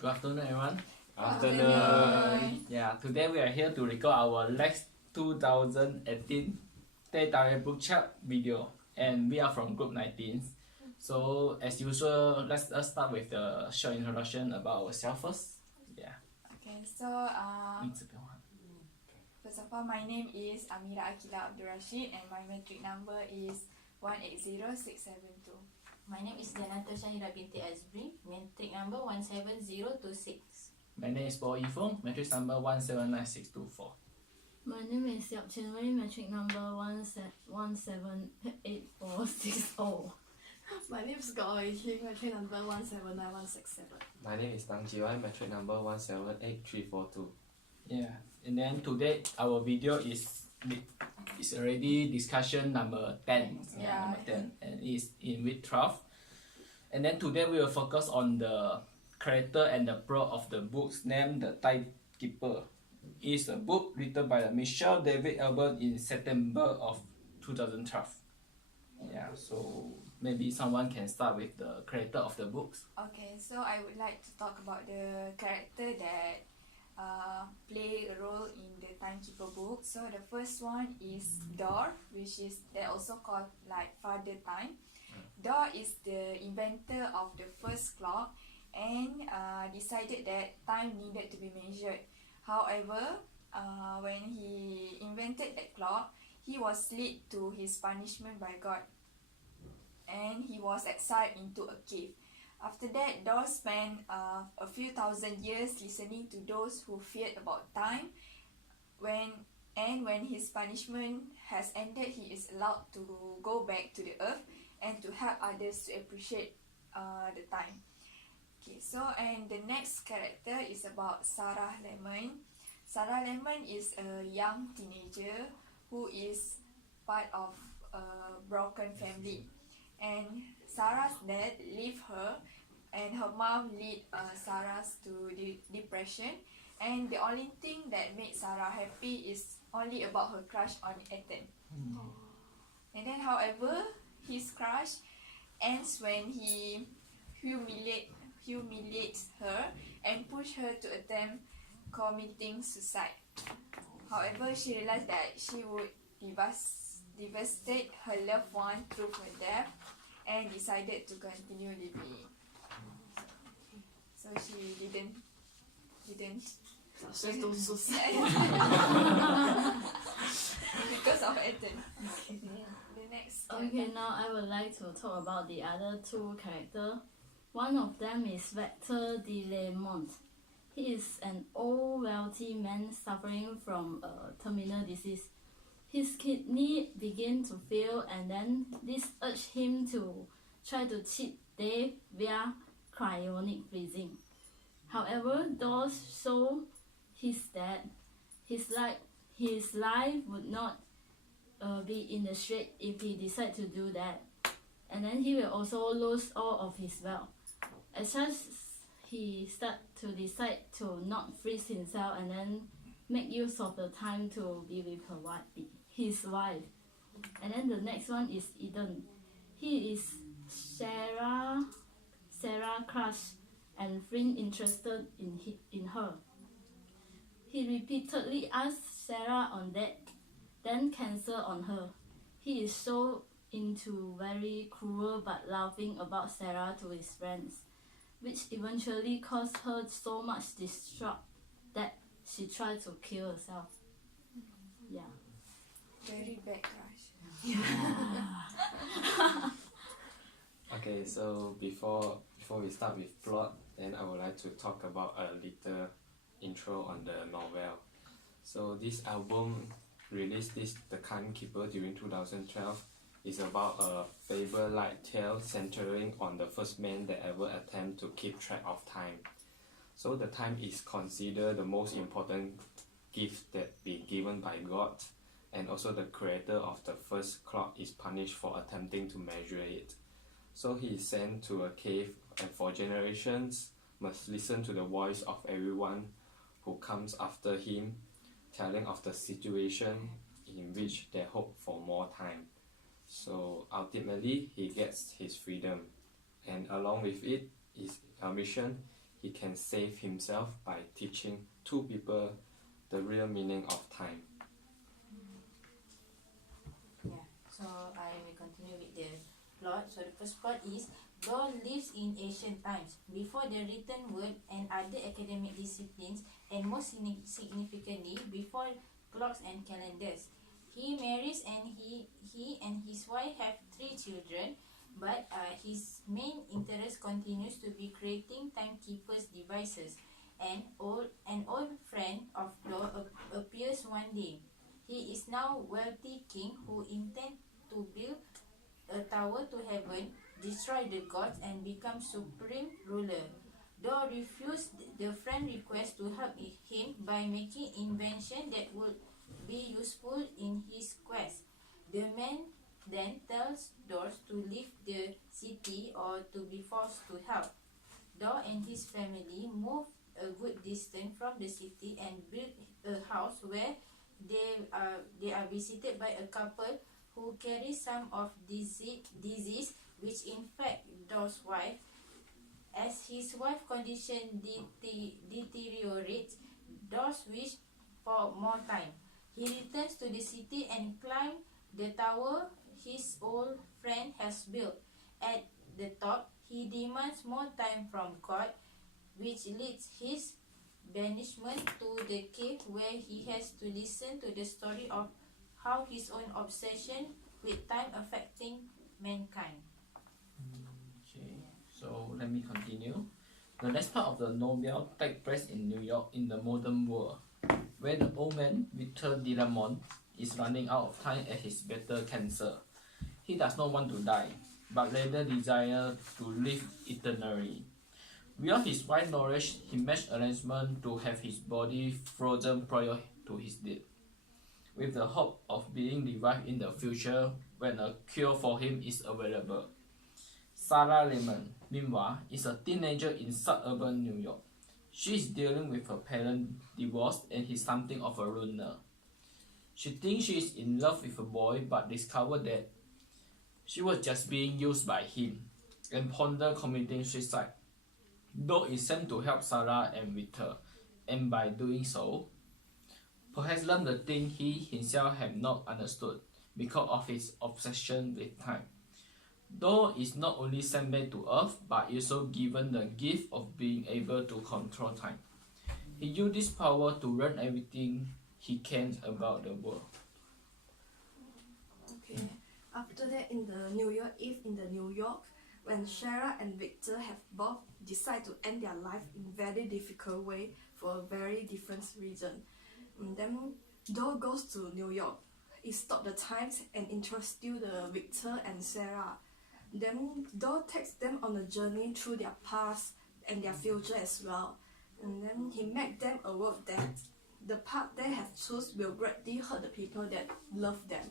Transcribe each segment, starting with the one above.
Good afternoon, everyone. Afternoon. Yeah, today we are here to record our LAX2018 Teh Tarik Book Chat video, and we are from Group 19. So, as usual, let's start with the short introduction about ourselves first. Yeah. Okay, so first of all, my name is Amira Akila Abdul Rashid and my metric number is 180672. My name is Janata Shahira binti Azbri, metric number 17026. My name is Paul Yifeng, matrix number 179624. My name is Yap Chen Wei, metric number 178460. My name is Gao Hing, metric number 179167. My name is Tang Jiwai, metric number 178342. Yeah, and then today our video is already discussion number 10. Yeah. Number 10, and it's in week 12. And then today we will focus on the character and the plot of the books named The Timekeeper. It's a book written by Michelle David Albert in September of 2012. Yeah, so maybe someone can start with the character of the books. Okay, so I would like to talk about the character that play a role in the Timekeeper book. So the first one is Dor, which is they also called like Father Time. Dor is the inventor of the first clock and decided that time needed to be measured. However, when he invented that clock, he was led to his punishment by God and he was exiled into a cave. After that, Dor spent a few thousand years listening to those who feared about time. When his punishment has ended, he is allowed to go back to the earth and to help others to appreciate the time. Okay, so and the next character is about Sarah Lemon. Sarah Lemon is a young teenager who is part of a broken family. And Sarah's dad left her and her mom led Sarah to depression, and the only thing that made Sarah happy is only about her crush on Ethan. And then however, his crush ends when he humiliates her and push her to attempt committing suicide. However, she realized that she would devastate her loved one through her death and decided to continue living. So she didn't Just do suicide. because of Ethan. The next Okay, now I would like to talk about the other two characters. One of them is Victor de Lemont. He is an old wealthy man suffering from a terminal disease. His kidney began to fail, and then this urged him to try to cheat death via cryonic freezing. However, those saw that his life would not be in the street if he decided to do that, and then he will also lose all of his wealth. As such, he started to decide to not freeze himself and then make use of the time to be with his wife. And then the next one is Eden. He is Sarah crush and friend interested in her. He repeatedly asked Sarah on that, then cancelled on her. He is so into very cruel but laughing about Sarah to his friends, which eventually caused her so much distress that she tried to kill herself. Yeah. very bad crush. Okay, so before we start with plot, then I would like to talk about a little intro on the novel. So this album released The Timekeeper during 2012 is about a fable-like tale centering on the first man that ever attempt to keep track of time. So the time is considered the most important gift that be given by God, and also the creator of the first clock is punished for attempting to measure it. So he is sent to a cave and for generations must listen to the voice of everyone who comes after him, telling of the situation in which they hope for more time. So ultimately he gets his freedom, and along with it is a mission. he can save himself by teaching two people the real meaning of time. Yeah, so I will continue with the plot. So the first plot is Dor lives in ancient times, before the written word and other academic disciplines, and most significantly, before clocks and calendars. He marries and he and his wife have 3 children, but his main interest continues to be creating timekeepers devices. An old friend of Dor appears one day. He is now wealthy king who intends to build a tower to heaven, destroy the gods, and become supreme ruler. Dor refused the friend's request to help him by making invention that would be useful in his quest. The man then tells Dor to leave the city or to be forced to help. Dor and his family move a good distance from the city and build a house where they are visited by a couple who carry some of disease which infect Dor's wife. As his wife's condition deteriorates, Dor's wish for more time. He returns to the city and climbs the tower his old friend has built. At the top, he demands more time from God, which leads his banishment to the cave where he has to listen to the story of how his own obsession with time affecting mankind. Okay, so let me continue. The next part of the novel takes place in New York in the modern world, where the old man, Victor Delamont, is running out of time at his battle cancer. He does not want to die, but rather desire to live eternally. Without his wife's knowledge, he makes arrangements to have his body frozen prior to his death, with the hope of being revived in the future when a cure for him is available. Sarah Lehman, meanwhile, is a teenager in suburban New York. She is dealing with her parents' divorce and he's something of a loner. She thinks she is in love with a boy but discovers that she was just being used by him and ponder committing suicide. Dor is sent to help Sarah and Victor, and by doing so, perhaps learn the thing he himself had not understood because of his obsession with time. Dor is not only sent back to Earth, but also given the gift of being able to control time. He used this power to learn everything he can about the world. Okay. After that, in the New Year Eve in the New York, when Sarah and Victor have both decided to end their life in very difficult way for a very different reason. Then Dor goes to New York. He stopped the times and introduced the Victor and Sarah. Then Dor takes them on a journey through their past and their future as well. And then he made them aware that the path they have chosen will greatly hurt the people that love them.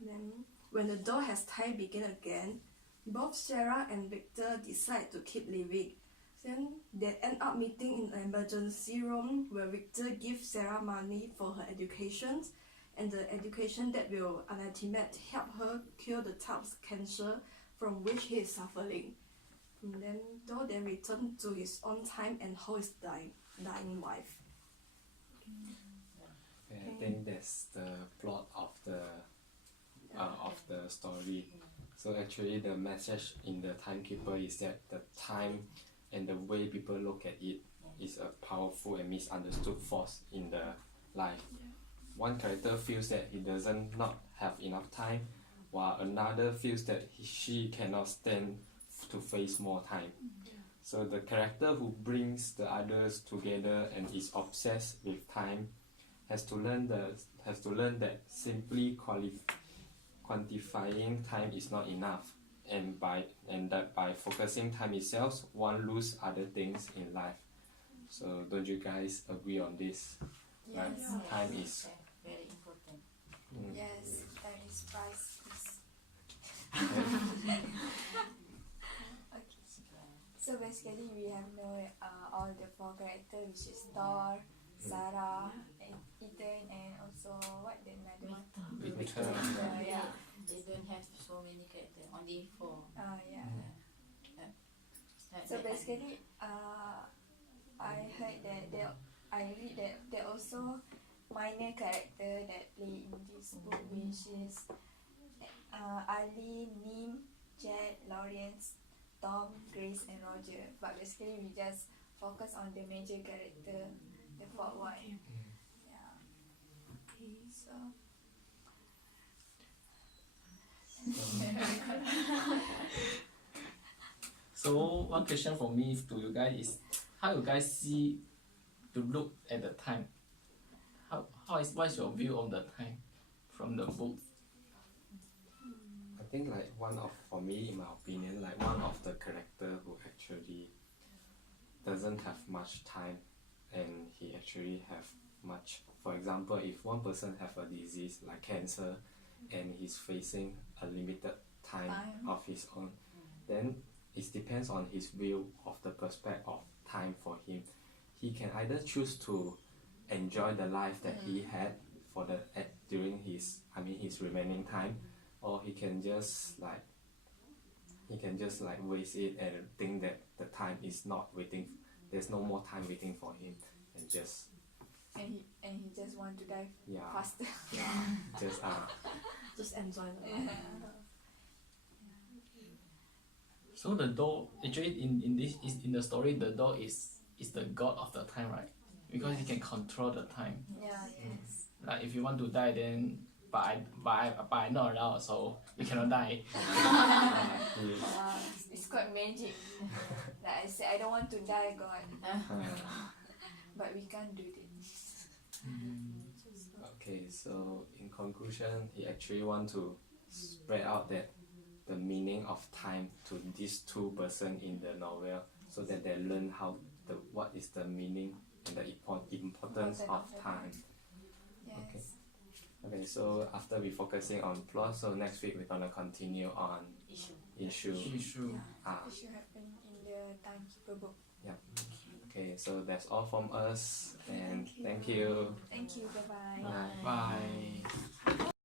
Then when the Dor has time begin again, both Sarah and Victor decide to keep living. Then they end up meeting in an emergency room where Victor gives Sarah money for her education and the education that will ultimately help her cure the type of cancer from which he is suffering. And then Dor then return to his own time and hold his dying wife. I think that's the plot of the story. So actually the message in the Timekeeper is that the time and the way people look at it is a powerful and misunderstood force in the life. One character feels that he doesn't not have enough time, while another feels that she cannot stand to face more time. So the character who brings the others together and is obsessed with time has to learn that simply quantifying time is not enough, and that by focusing time itself, one lose other things in life. So don't you guys agree on this? Yes. Like, time is very important. Yes, time is priceless. Okay. So basically we have all the 4 characters, which is Dor, Sarah, and Ethan, and also what the another one? Victor. Yeah. They don't have so many characters, only 4. Yeah. Not So that basically, like that I read that there also minor character that play in this book, which is Ali, Nim, Jed, Lawrence, Tom, Grace, and Roger. But basically, we just focus on the major character, the fourth one. Yeah. Okay, so. So one question for me to you guys is, how you guys see to look at the time? What's your view on the time from the book? I think like for me, in my opinion, like one of the character who actually doesn't have much time, and he actually have much. For example, if one person have a disease like cancer, and he's facing a limited time of his own, then it depends on his view of the perspective of time for him. He can either choose to enjoy the life that he had during his remaining time, or he can just like waste it and think that the time is not waiting. There's no more time waiting for him, and just he just want to die faster. Just enjoy the life. Yeah. So the door actually in the story, the door is the god of the time, right? Because he can control the time. Yeah, yes. Like if you want to die, then but I'm not allowed, so you cannot die. It's quite magic. Like I said, I don't want to die, God. But we can't do this. Okay, so in conclusion, he actually want to spread out the meaning of time to these two person in the novel, so that they learn what is the meaning and the importance of time. Yes. Okay, so after we focusing on plot, so next week we're gonna continue on issue. Issue. Issue happened in the Timekeeper book. Yeah. Okay, so that's all from us, and thank you. Thank you. Bye-bye. Bye. Bye.